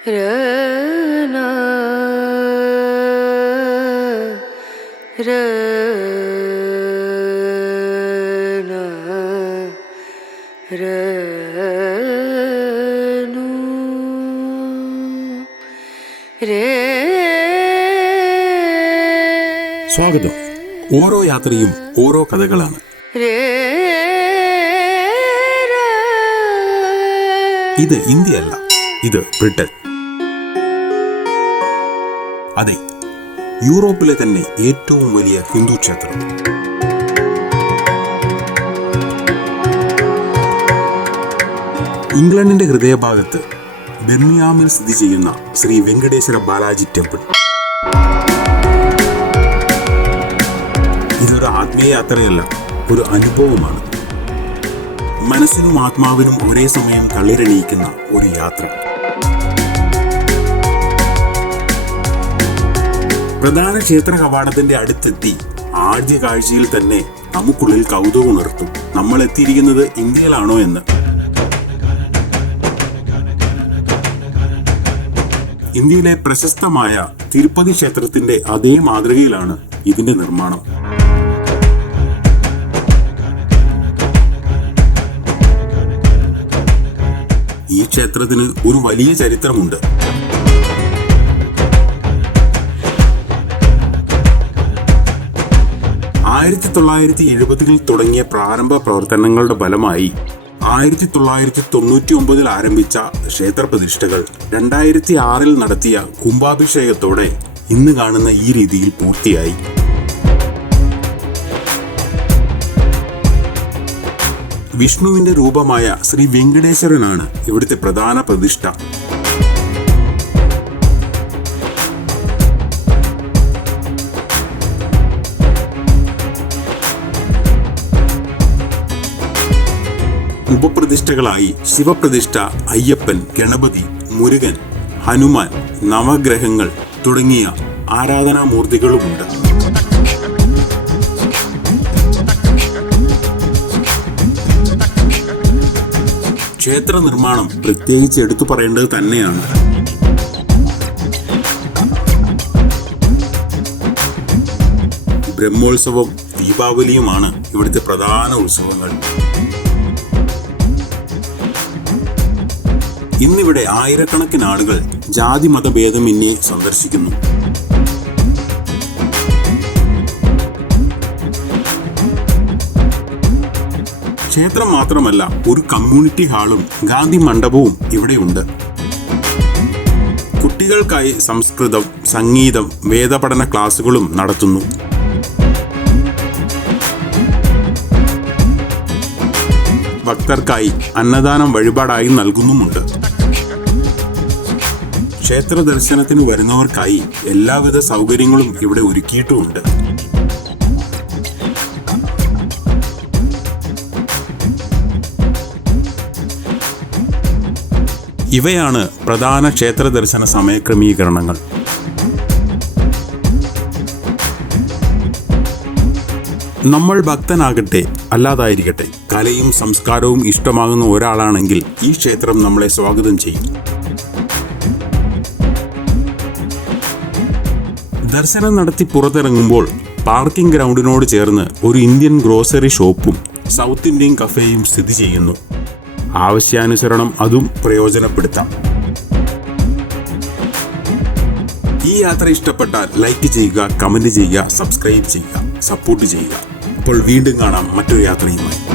സ്വാഗതം. ഓരോ യാത്രയും ഓരോ കഥകളാണ്. ഇത് ഇന്ത്യയല്ല ഇത് ബ്രിട്ടൻ. അതെ യൂറോപ്പിലെ തന്നെ ഏറ്റവും വലിയ ഹിന്ദു ക്ഷേത്രം. ഇംഗ്ലണ്ടിന്റെ ഹൃദയഭാഗത്ത് ബെർമിയാമിൽ സ്ഥിതി ചെയ്യുന്ന ശ്രീ വെങ്കടേശ്വര ബാലാജി ടെമ്പിൾ. ഇതൊരു ആത്മീയ യാത്രയല്ല ഒരു അനുഭവമാണ്. മനസ്സിനും ആത്മാവിനും ഒരേ സമയം തളിരണിയിക്കുന്ന ഒരു യാത്ര. പ്രധാന ക്ഷേത്ര കവാടത്തിന്റെ അടുത്തെത്തി. ആദ്യ കാഴ്ചയിൽ തന്നെ നമുക്കുള്ളിൽ കൗതുകം ഉണർത്തും. നമ്മൾ എത്തിയിരിക്കുന്നത് ഇന്ത്യയിലാണോ എന്ന്. ഇന്ത്യയിലെ പ്രശസ്തമായ തിരുപ്പതി ക്ഷേത്രത്തിന്റെ അതേ മാതൃകയിലാണ് ഇതിന്റെ നിർമ്മാണം. ഈ ക്ഷേത്രത്തിന് ഒരു വലിയ ചരിത്രമുണ്ട്. ആയിരത്തി തൊള്ളായിരത്തി എഴുപതുകളിൽ തുടങ്ങിയ പ്രാരംഭ പ്രവർത്തനങ്ങളുടെ ഫലമായി ആയിരത്തി തൊള്ളായിരത്തി തൊണ്ണൂറ്റി ഒമ്പതിൽ ആരംഭിച്ച ക്ഷേത്ര പ്രതിഷ്ഠകൾ രണ്ടായിരത്തി ആറിൽ നടത്തിയ കുംഭാഭിഷേകത്തോടെ ഇന്ന് കാണുന്ന ഈ രീതിയിൽ പൂർത്തിയായി. വിഷ്ണുവിന്റെ രൂപമായ ശ്രീ വെങ്കടേശ്വരനാണ് ഇവിടുത്തെ പ്രധാന പ്രതിഷ്ഠ. ഉപപ്രതിഷ്ഠകളായി ശിവപ്രതിഷ്ഠ അയ്യപ്പൻ ഗണപതി മുരുകൻ ഹനുമാൻ നവഗ്രഹങ്ങൾ തുടങ്ങിയ ആരാധനാമൂർത്തികളുമുണ്ട്. ക്ഷേത്ര നിർമ്മാണം പ്രത്യേകിച്ച് എടുത്തു പറയേണ്ടത് തന്നെയാണ്. ബ്രഹ്മോത്സവം ദീപാവലിയുമാണ് ഇവിടുത്തെ പ്രധാന ഉത്സവങ്ങൾ. ഇന്നിവിടെ ആയിരക്കണക്കിന് ആളുകൾ ജാതി മതഭേദമന്യേ സന്ദർശിക്കുന്നു. ക്ഷേത്രം മാത്രമല്ല ഒരു കമ്മ്യൂണിറ്റി ഹാളും ഗാന്ധി മണ്ഡപവും ഇവിടെയുണ്ട് കുട്ടികൾക്കായി സംസ്കൃതം സംഗീതം വേദപഠന ക്ലാസുകളും നടത്തുന്നു. ഭക്തർക്കായി അന്നദാനം വഴിപാടായി നൽകുന്നുമുണ്ട്. ക്ഷേത്ര ദർശനത്തിന് വരുന്നവർക്കായി എല്ലാവിധ സൗകര്യങ്ങളും ഇവിടെ ഒരുക്കിയിട്ടുമുണ്ട്. ഇവയാണ് പ്രധാന ക്ഷേത്ര ദർശന സമയക്രമീകരണങ്ങൾ. നമ്മൾ ഭക്തനാകട്ടെ അല്ലാതായിരിക്കട്ടെ കലയും സംസ്കാരവും ഇഷ്ടമാകുന്ന ഒരാളാണെങ്കിൽ ഈ ക്ഷേത്രം നമ്മളെ സ്വാഗതം ചെയ്യും. ദർശനം നടത്തി പുറത്തിറങ്ങുമ്പോൾ പാർക്കിംഗ് ഗ്രൗണ്ടിനോട് ചേർന്ന് ഒരു ഇന്ത്യൻ ഗ്രോസറി ഷോപ്പും സൗത്ത് ഇന്ത്യൻ കഫേയും സ്ഥിതി ചെയ്യുന്നു. ആവശ്യാനുസരണം അതും പ്രയോജനപ്പെടുത്താം. ഈ യാത്ര ഇഷ്ടപ്പെട്ടാൽ ലൈക്ക് ചെയ്യുക കമന്റ് ചെയ്യുക സബ്സ്ക്രൈബ് ചെയ്യുക സപ്പോർട്ട് ചെയ്യുക. അപ്പോൾ വീണ്ടും കാണാം മറ്റൊരു യാത്രയുമായി.